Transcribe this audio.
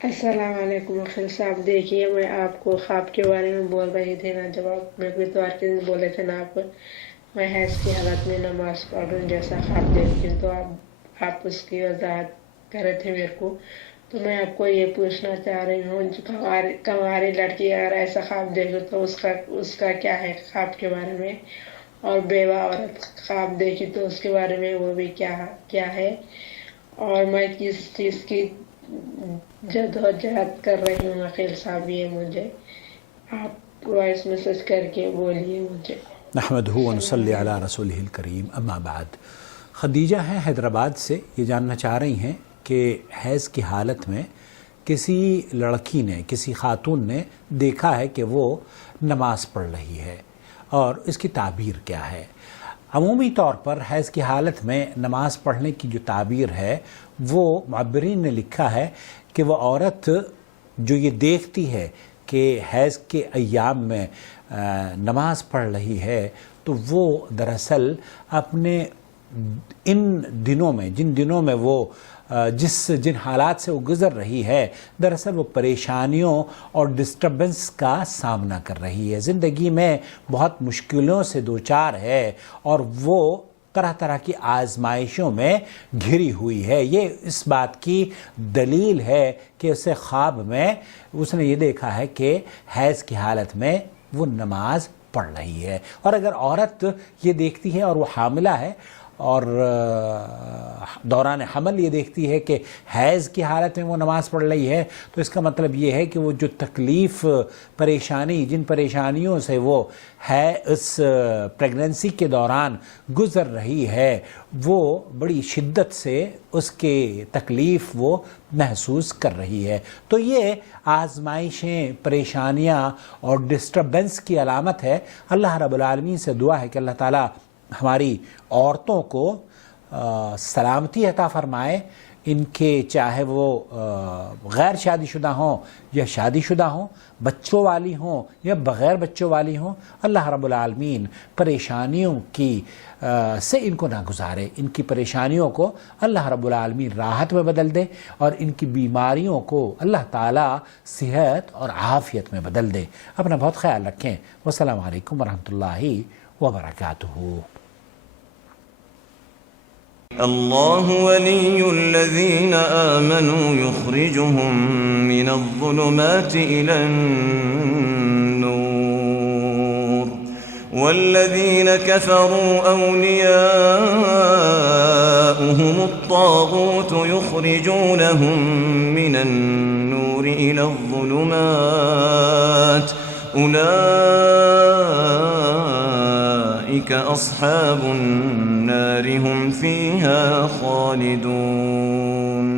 السلام علیکم وکیل صاحب، دیکھیے میں آپ کو خواب کے بارے میں بول رہی تھی نا، جب آپ میرے کو اتوار کے دن بولے تھے نا آپ میں حیض کی حالت میں نماز پڑھوں جیسا خواب دیکھتی ہوں، تو آپ اس کی وضاحت کر رہے تھے میرے کو. تو میں آپ کو یہ پوچھنا چاہ رہی ہوں، جو کنواری لڑکی اگر ایسا خواب دیکھے تو اس کا کیا ہے خواب کے بارے میں، اور بیوہ عورت خواب دیکھی تو اس کے بارے میں وہ بھی کیا ہے، اور میں کس چیز کی جدوجہد کر رہی ہوں وکیل صاحب، یہ مجھے آپ وائس میسج کر کے بولیے مجھے. نحمدہ و السلام نصلی علی علیکم. رسولہ الکریم، اما بعد. خدیجہ ہیں حیدرآباد سے، یہ جاننا چاہ رہی ہیں کہ حیض کی حالت میں کسی لڑکی نے، کسی خاتون نے دیکھا ہے کہ وہ نماز پڑھ رہی ہے اور اس کی تعبیر کیا ہے. عمومی طور پر حیض کی حالت میں نماز پڑھنے کی جو تعبیر ہے وہ معبرین نے لکھا ہے کہ وہ عورت جو یہ دیکھتی ہے کہ حیض کے ایام میں نماز پڑھ رہی ہے تو وہ دراصل اپنے ان دنوں میں، جن دنوں میں وہ جن حالات سے وہ گزر رہی ہے، دراصل وہ پریشانیوں اور ڈسٹربنس کا سامنا کر رہی ہے، زندگی میں بہت مشکلوں سے دوچار ہے اور وہ طرح طرح کی آزمائشوں میں گھری ہوئی ہے. یہ اس بات کی دلیل ہے کہ اسے خواب میں اس نے یہ دیکھا ہے کہ حیض کی حالت میں وہ نماز پڑھ رہی ہے. اور اگر عورت یہ دیکھتی ہے اور وہ حاملہ ہے اور دوران حمل یہ دیکھتی ہے کہ حیض کی حالت میں وہ نماز پڑھ رہی ہے، تو اس کا مطلب یہ ہے کہ وہ جو تکلیف، پریشانی، جن پریشانیوں سے وہ ہے اس پریگننسی کے دوران گزر رہی ہے، وہ بڑی شدت سے اس کے تکلیف وہ محسوس کر رہی ہے. تو یہ آزمائشیں، پریشانیاں اور ڈسٹربنس کی علامت ہے. اللہ رب العالمین سے دعا ہے کہ اللہ تعالیٰ ہماری عورتوں کو سلامتی عطا فرمائے، ان کے چاہے وہ غیر شادی شدہ ہوں یا شادی شدہ ہوں، بچوں والی ہوں یا بغیر بچوں والی ہوں. اللہ رب العالمین پریشانیوں کی سے ان کو نہ گزارے، ان کی پریشانیوں کو اللہ رب العالمین راحت میں بدل دے اور ان کی بیماریوں کو اللہ تعالیٰ صحت اور عافیت میں بدل دے. اپنا بہت خیال رکھیں. والسلام علیکم ورحمۃ اللہ وبرکاتہ. الله ولي الذين آمنوا يخرجهم من الظلمات إلى النور والذين كفروا أولياؤهم الطاغوت يخرجونهم من النور إلى الظلمات أولئك أصحاب النار هم فيها خالدون.